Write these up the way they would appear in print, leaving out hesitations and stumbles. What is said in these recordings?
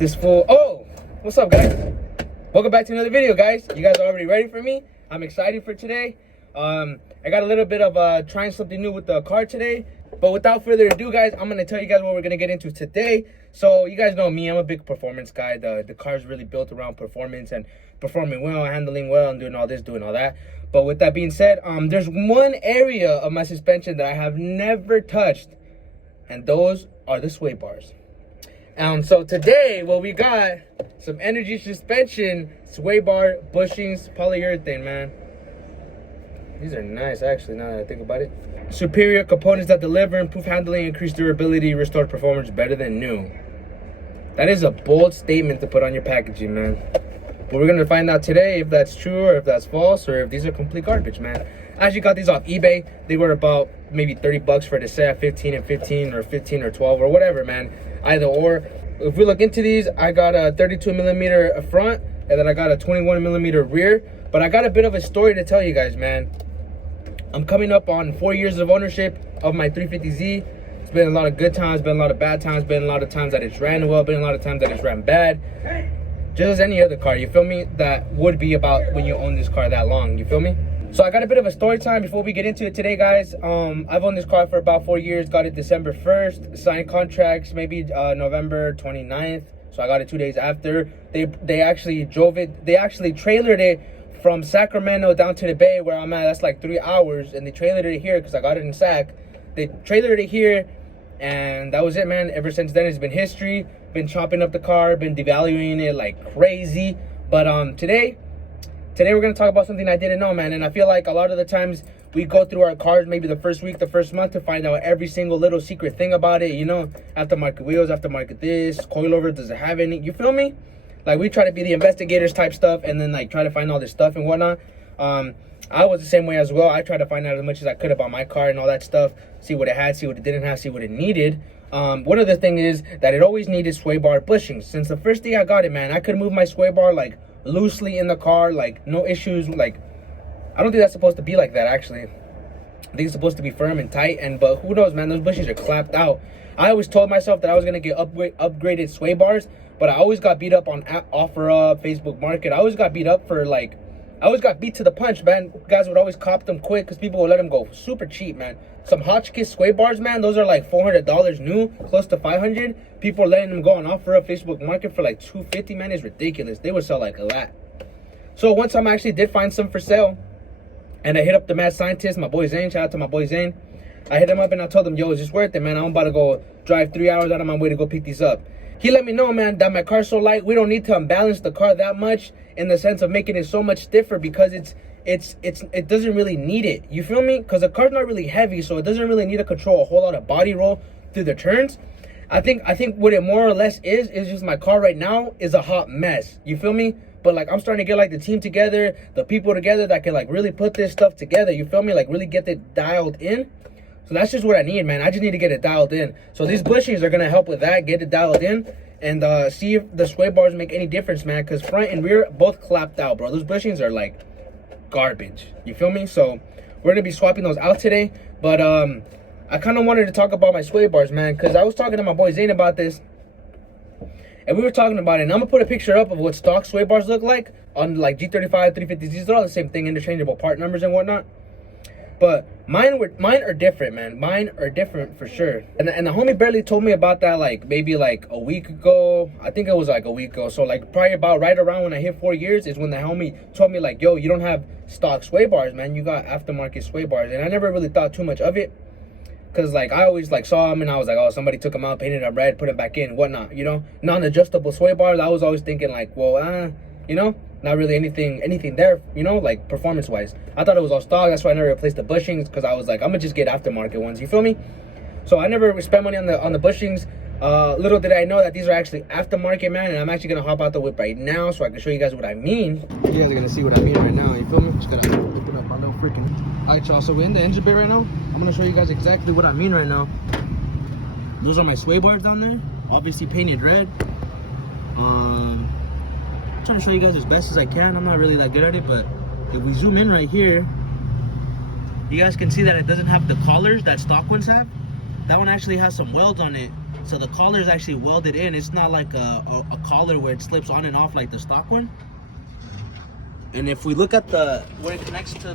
This fool. Oh, what's up, guys? Welcome back to another video, guys. You guys are already ready for me? I'm excited for today. I got a little bit of trying something new with the car today. But without further ado, guys, I'm going to tell you guys what we're going to get into today. So you guys know me, I'm a big performance guy. The car is really built around performance and performing well, handling well, and doing all this, doing all that. But with that being said, there's one area of my suspension that I have never touched, and those are the sway bars. So today, what we got, some energy suspension, sway bar, bushings, polyurethane, man. These are nice, actually, now that I think about it. Superior components that deliver improved handling, increased durability, restored performance better than new. That is a bold statement to put on your packaging, man. But we're gonna find out today if that's true or if that's false or if these are complete garbage, man. I actually got these off eBay. They were about maybe 30 bucks for the set, 15 and 15 or 15 or 12 or whatever, man. Either or. If we look into these, I got a 32 millimeter front and then I got a 21 millimeter rear. But I got a bit of a story to tell you guys, man. I'm coming up on 4 years of ownership of my 350Z. It's been a lot of good times, been a lot of bad times, been a lot of times that it's ran well, been a lot of times that it's ran bad. Just as any other car, you feel me? That would be about when you own this car that long, you feel me? So I got a bit of a story time before we get into it today, guys. I've owned this car for about 4 years, got it December 1st, signed contracts maybe November 29th. So I got it 2 days after. They actually drove it, they actually trailered it from Sacramento down to the Bay where I'm at. That's like 3 hours, and they trailered it here because I got it in Sac. They trailered it here, and that was it, man. Ever since then, it's been history. Been chopping up the car, been devaluing it like crazy. But today we're gonna talk about something I didn't know, man. And I feel like a lot of the times we go through our cars maybe the first week, the first month to find out every single little secret thing about it. You know, aftermarket wheels, aftermarket this, coilover, does it have any? You feel me? Like, we try to be the investigators type stuff and then like try to find all this stuff and whatnot. I was the same way as well. I tried to find out as much as I could about my car and all that stuff, see what it had, see what it didn't have, see what it needed. One of the things is that it always needed sway bar bushings. Since the first day I got it, man, I could move my sway bar like loosely in the car, like no issues. Like, I don't think that's supposed to be like that, actually. I think it's supposed to be firm and tight, but who knows, man, those bushings are clapped out. I always told myself that I was gonna get upgraded sway bars, but I always got beat up on OfferUp, Facebook Market. I always got beat up for like, I always got beat to the punch, man. Guys would always cop them quick because people would let them go super cheap, man. Some Hotchkiss sway bars, man, those are like $400 new, close to $500. People are letting them go on OfferUp, Facebook Market for like $250, man. It's ridiculous. They would sell like a lot. So one time I actually did find some for sale, and I hit up the mad scientist, my boy Zane. Shout out to my boy Zane. I hit him up and I told him, yo, is this worth it, man? I'm about to go drive 3 hours out of my way to go pick these up. He let me know, man, that my car's so light, we don't need to unbalance the car that much in the sense of making it so much stiffer because it doesn't really need it. You feel me? Because the car's not really heavy, so it doesn't really need to control a whole lot of body roll through the turns. I think what it more or less is just my car right now is a hot mess. You feel me? But like, I'm starting to get like the team together, the people together that can like really put this stuff together. You feel me? Like really get it dialed in. So that's just what I need, man. I just need to get it dialed in. So these bushings are going to help with that, get it dialed in, and see if the sway bars make any difference, man. Because front and rear both clapped out, bro. Those bushings are like garbage. You feel me? So we're going to be swapping those out today. But I kind of wanted to talk about my sway bars, man, because I was talking to my boy Zane about this. And we were talking about it. And I'm going to put a picture up of what stock sway bars look like on like G35, 350s. These are all the same thing, interchangeable part numbers and whatnot. But mine are different, man. Mine are different for sure. And the homie barely told me about that like maybe like a week ago. I think it was like a week ago. So like probably about right around when I hit 4 years is when the homie told me like, yo, you don't have stock sway bars, man. You got aftermarket sway bars. And I never really thought too much of it. Cause like I always like saw them and I was like, oh, somebody took them out, painted them red, put it back in, whatnot, you know? Non-adjustable sway bars. I was always thinking like, well, you know, not really anything there, you know, like performance wise. I thought it was all stock. That's why I never replaced the bushings, because I was like, I'm gonna just get aftermarket ones, you feel me? So I never spent money on the bushings. Little did I know that these are actually aftermarket, man. And I'm actually gonna hop out the whip right now so I can show you guys what I mean. You guys are gonna see what I mean right now, you feel me? Just gonna whip it up my little freaking. Alright, y'all, so we're in the engine bay right now. I'm gonna show you guys exactly what I mean right now. Those are my sway bars down there, obviously painted red. I'm trying to show you guys as best as I can. I'm not really that good at it, but if we zoom in right here, you guys can see that it doesn't have the collars that stock ones have. That one actually has some welds on it So the collar is actually welded in. It's not like a collar where it slips on and off like the stock one. And if we look at the where it connects to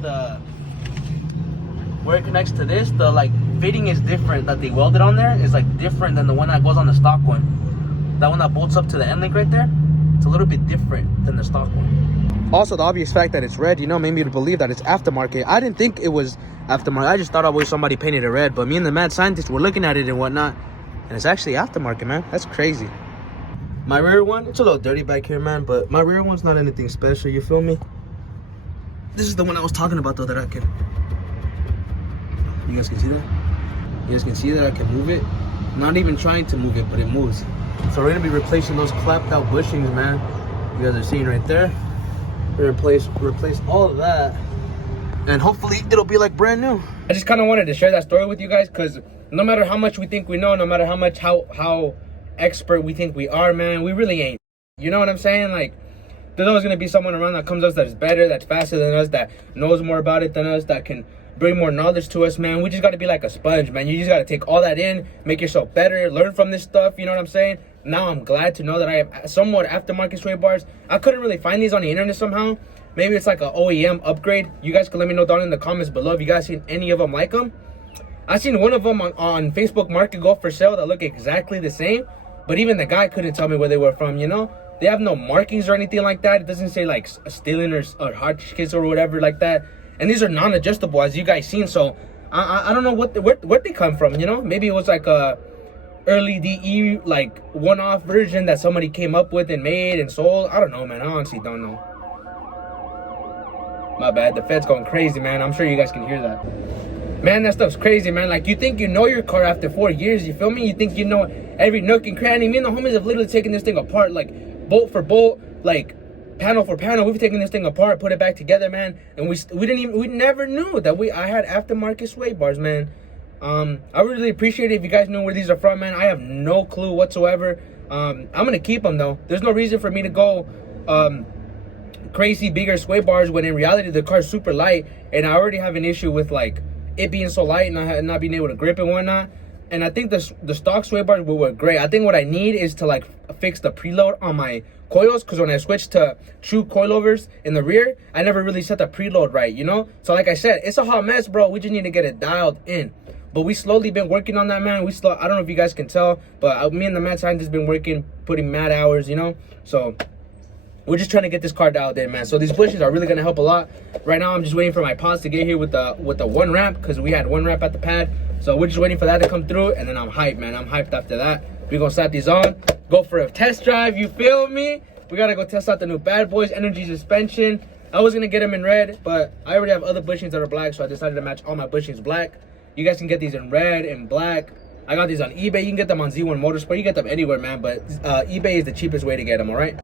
this, the like fitting is different that they welded on there. Is like different than the one that goes on the stock one. That one that bolts up to the end link right there, it's a little bit different than the stock one. Also, the obvious fact that it's red, you know, made me to believe that it's aftermarket. I didn't think it was aftermarket. I just thought always somebody painted it red. But me and the mad scientists were looking at it and whatnot, and it's actually aftermarket, man. That's crazy. My rear one, it's a little dirty back here, man, but my rear one's not anything special, you feel me? This is the one I was talking about, though, that I can... You guys can see that? You guys can see that I can move it? Not even trying to move it, but it moves. So we're gonna be replacing those clapped out bushings, man. You guys are seeing right there. We're gonna replace all of that. And hopefully it'll be like brand new. I just kind of wanted to share that story with you guys, because no matter how much we think we know, no matter how expert we think we are, man, we really ain't. You know what I'm saying? Like, there's always gonna be someone around that comes us that's better, that's faster than us, that knows more about it than us, that can bring more knowledge to us, man. We just gotta be like a sponge, man. You just gotta take all that in, make yourself better, learn from this stuff, you know what I'm saying? Now I'm glad to know that I have somewhat aftermarket sway bars. I couldn't really find these on the internet somehow. Maybe it's like an OEM upgrade. You guys can let me know down in the comments below if you guys seen any of them like them. I seen one of them on Facebook Market go for sale that look exactly the same, but even the guy couldn't tell me where they were from, you know? They have no markings or anything like that. It doesn't say like stealing or hot kiss or whatever like that. And these are non-adjustable, as you guys seen. So I don't know where they come from, you know? Maybe it was like a early DE like one-off version that somebody came up with and made and sold. I don't know, man. I honestly don't know. My bad. The Fed's going crazy, man. I'm sure you guys can hear that. Man, that stuff's crazy, man. Like, you think you know your car after 4 years, you feel me? You think you know every nook and cranny. Me and the homies have literally taken this thing apart, like bolt for bolt, like panel for panel. We've taken this thing apart, put it back together, man. And we never knew that I had aftermarket sway bars, man. I really appreciate it if you guys know where these are from, man. I have no clue whatsoever. I'm gonna keep them though. There's no reason for me to go crazy bigger sway bars when in reality the car's super light, and I already have an issue with like it being so light and not being able to grip and whatnot. And I think the stock sway bars will work great. I think what I need is to like fix the preload on my coils, because when I switched to true coilovers in the rear, I never really set the preload right, you know? So like I said, it's a hot mess, bro. We just need to get it dialed in. But we slowly been working on that, man. I don't know if you guys can tell, but me and the mad scientist been working, putting mad hours, you know? So we're just trying to get this car dialed in, man. So these bushings are really gonna help a lot. Right now, I'm just waiting for my pods to get here with the one ramp, because we had one ramp at the pad. So we're just waiting for that to come through, and then I'm hyped, man. I'm hyped after that. We're gonna slap these on, go for a test drive, you feel me? We gotta go test out the new Bad Boys energy suspension. I was gonna get them in red, but I already have other bushings that are black, so I decided to match all my bushings black. You guys can get these in red and black. I got these on eBay. You can get them on Z1 Motorsport. You get them anywhere, man, but eBay is the cheapest way to get them, all right?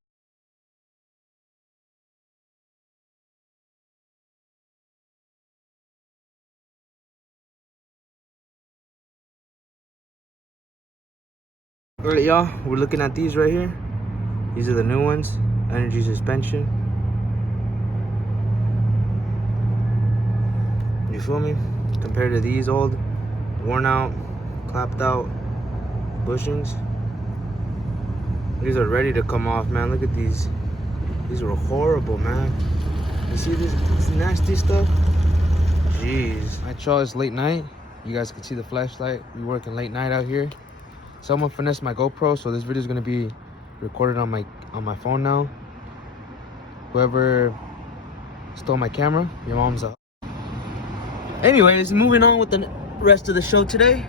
All right, y'all, we're looking at these right here. These are the new ones, energy suspension. You feel me? Compared to these old, worn out, clapped out bushings. These are ready to come off, man. Look at these. These were horrible, man. You see this nasty stuff? Jeez. Alright, y'all, it's late night. You guys can see the flashlight. We're working late night out here. Someone finessed my GoPro, so this video is gonna be recorded on my phone now. Whoever stole my camera, your mom's up. Anyways, moving on with the rest of the show today.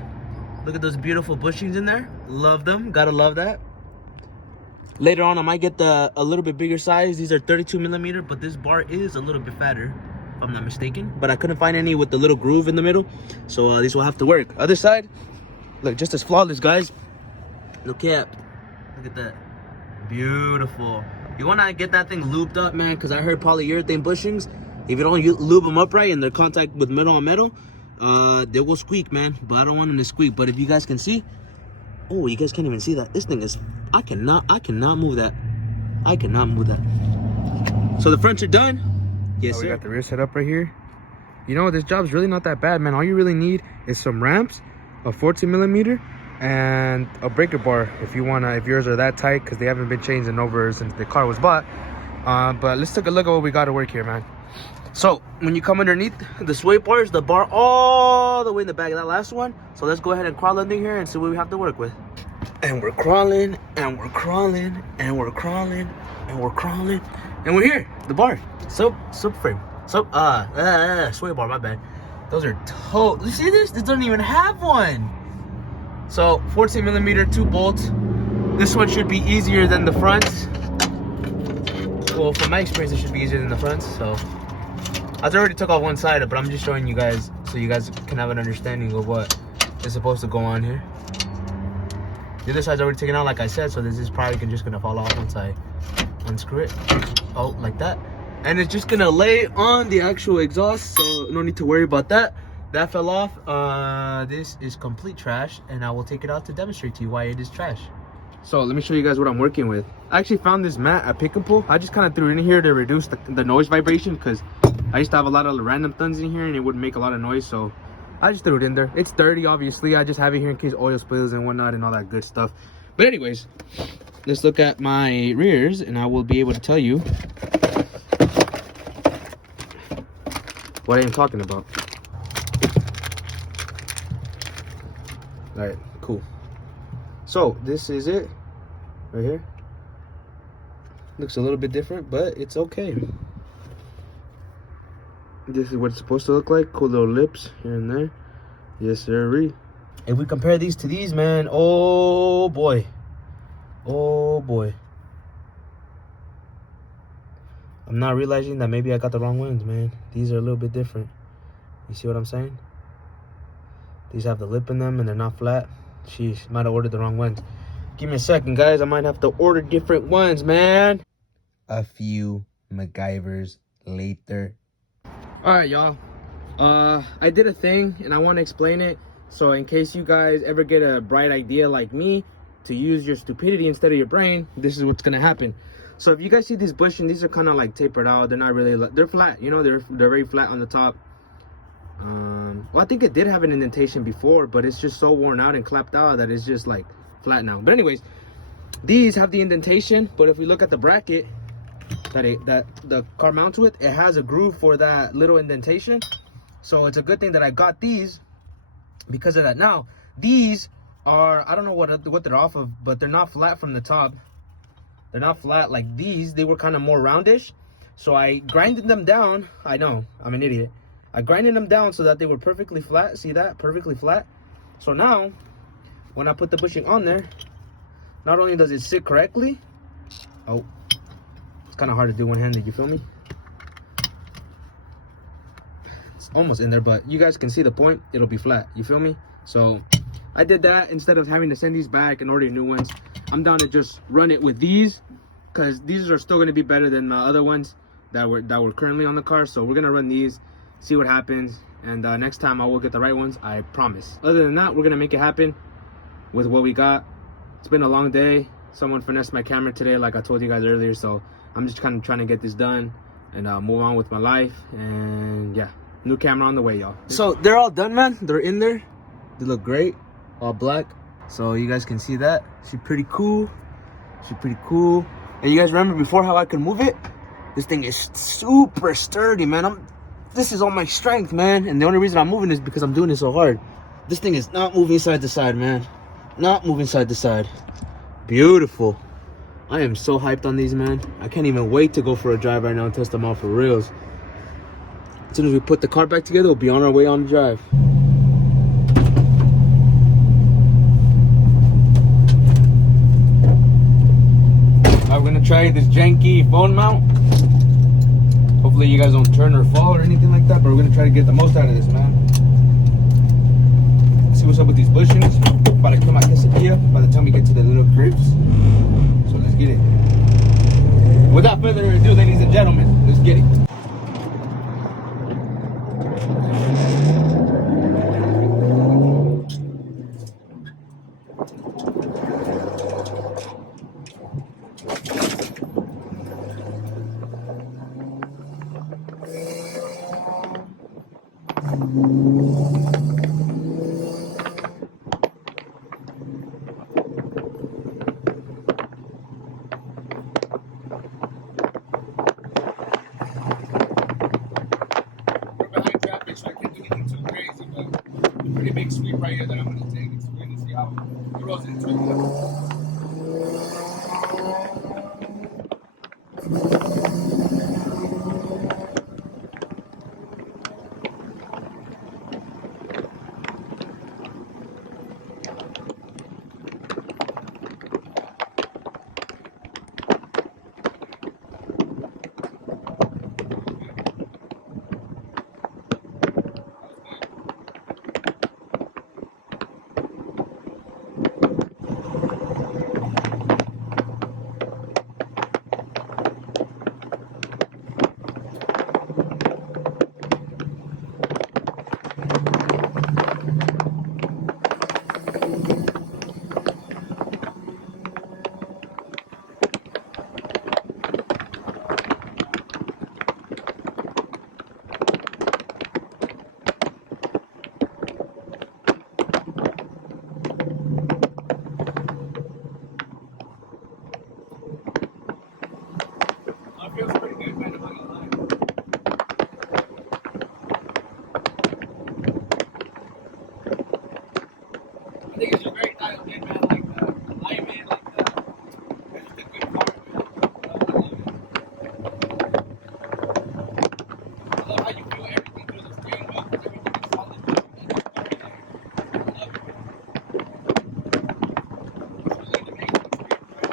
Look at those beautiful bushings in there. Love them. Gotta love that. Later on, I might get a little bit bigger size. These are 32 millimeter, but this bar is a little bit fatter, if I'm not mistaken. But I couldn't find any with the little groove in the middle, so these will have to work. Other side, look, just as flawless, guys. No cap. Look at that. Beautiful. You want to get that thing lubed up, man, because I heard polyurethane bushings, if you don't lube them up right and they're contact with metal on metal, they'll go squeak, man. But I don't want them to squeak. But if you guys can see, oh, you guys can't even see that. This thing is, I cannot move that. I cannot move that. So the fronts are done. Yes, sir. We got the rear set up right here. You know, this job's really not that bad, man. All you really need is some ramps, a 14 millimeter, and a breaker bar if you wanna, if yours are that tight, because they haven't been changing over since the car was bought. But let's take a look at what we got to work here, man. So when you come underneath the sway bars, the bar all the way in the back, that last one. So let's go ahead and crawl under here and see what we have to work with. And we're crawling, and we're crawling, and we're crawling, and we're crawling, and we're here. The bar, subframe, sway bar. My bad. Those are you see this? This doesn't even have one. So 14 millimeter, 2 bolts. This one should be easier than the front. Well, from my experience, it should be easier than the front. So I already took off one side, but I'm just showing you guys so you guys can have an understanding of what is supposed to go on here. The other side's already taken out, like I said, so this is probably just gonna fall off once I unscrew it. Oh, like that. And it's just gonna lay on the actual exhaust, so no need to worry about that. That fell off. This is complete trash, and I will take it out to demonstrate to you why it is trash. So let me show you guys what I'm working with. I actually found this mat at Pick and Pull. I just kind of threw it in here to reduce the noise vibration, because I used to have a lot of random things in here and it would make a lot of noise, so I just threw it in there. It's dirty, obviously. I just have it here in case oil spills and whatnot and all that good stuff. But anyways, let's look at my rears and I will be able to tell you what I am talking about. All right, cool. So this is it right here. Looks a little bit different, but it's okay. This is what it's supposed to look like. Cool little lips here and there. Yes, sir. If we compare these to these, man, oh boy. Oh boy. I'm not realizing that maybe I got the wrong ones, man. These are a little bit different. You see what I'm saying? These have the lip in them and they're not flat. Sheesh, might have ordered the wrong ones. Give me a second, guys. I might have to order different ones, man. A few MacGyvers later. All right, y'all. I did a thing and I want to explain it. So in case you guys ever get a bright idea like me to use your stupidity instead of your brain, this is what's gonna happen. So if you guys see these bushings, these are kind of like tapered out. They're not really, they're flat. You know, they're very flat on the top. Well, I think it did have an indentation before, but it's just so worn out and clapped out that it's just like flat now. But anyways, these have the indentation, but if we look at the bracket that the car mounts with, it has a groove for that little indentation. So it's a good thing that I got these because of that. Now these are, I don't know what they're off of, but they're not flat from the top. They're not flat like these. They were kind of more roundish, so I grinded them down. I know, I'm an idiot. I grinded them down so that they were perfectly flat. See that? Perfectly flat. So now, when I put the bushing on there, not only does it sit correctly, oh, it's kind of hard to do one-handed, you feel me? It's almost in there, but you guys can see the point. It'll be flat, you feel me? So I did that instead of having to send these back and order new ones. I'm down to just run it with these, because these are still going to be better than the other ones that were currently on the car. So we're going to run these, see what happens, and next time I will get the right ones, I promise. Other than that, we're gonna make it happen with what we got. It's been a long day. Someone finessed my camera today, like I told you guys earlier, so I'm just kind of trying to get this done and move on with my life. And yeah, new camera on the way, y'all. So they're all done, man. They're in there. They look great, all black, so you guys can see that. She's pretty cool. She's pretty cool. And you guys remember before how I could move it? This thing is super sturdy, man. This is all my strength, man, and the only reason I'm moving is because I'm doing it so hard. This thing is not moving side to side, man. Not moving side to side. Beautiful. I am so hyped on these, man. I can't even wait to go for a drive right now and test them out for reals. As soon as we put the car back together, we'll be on our way on the drive. Alright, we're gonna try this janky phone mount. Hopefully you guys don't turn or fall or anything like that, but we're gonna try to get the most out of this, man. See what's up with these bushings. About to kill my quesadilla by the time we get to the little cribs. So let's get it. Without further ado, ladies and gentlemen, let's get it. here that I'm going to take. So we're going to see how it rolls into it. Feels pretty good, man. I'm not gonna lie. I think it's a very dialed in, man. Like the alignment, like it's just a good car, man. I love it. I love how you feel everything through the steering wheel because everything is solid. I love it, man. It's really an amazing experience, right?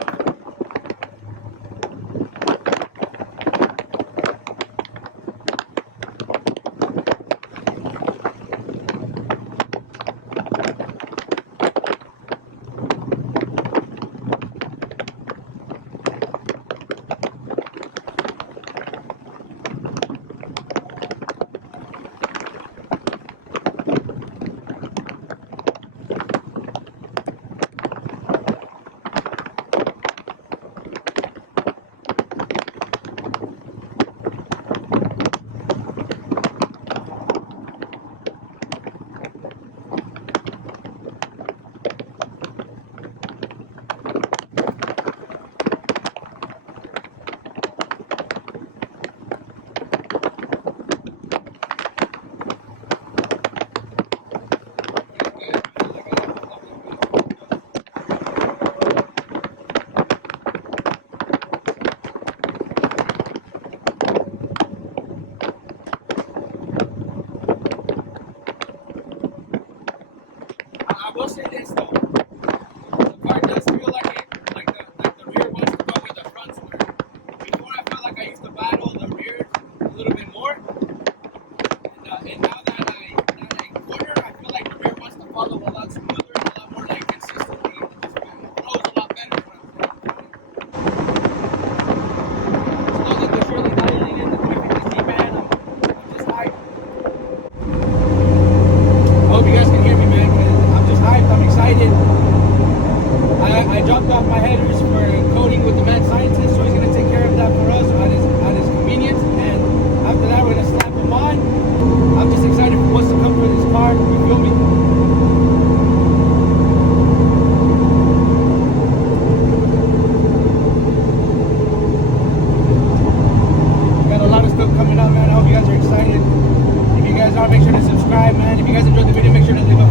I will say this though, the car does feel like it, like the rear wants to go with the front more. Before I felt like I used to battle the rear a little bit more, and now that I corner, I feel like the rear wants to follow a lot smoother, a lot more like consistently. It flows a lot better. Slowly but surely dialing in the 350Z, man. I'm just hyped. I hope you guys can hear me, man. I'm just hyped. I'm excited. I dropped off my headers for coding with the mad scientist, so he's gonna take care of that for us at his convenience. And after that, we're gonna slap them on. I'm just excited for what's to come for this car. You feel me? Got a lot of stuff coming up, man. I hope you guys are excited. If you guys are, make sure to subscribe, man. If you guys enjoyed the video, make sure to leave a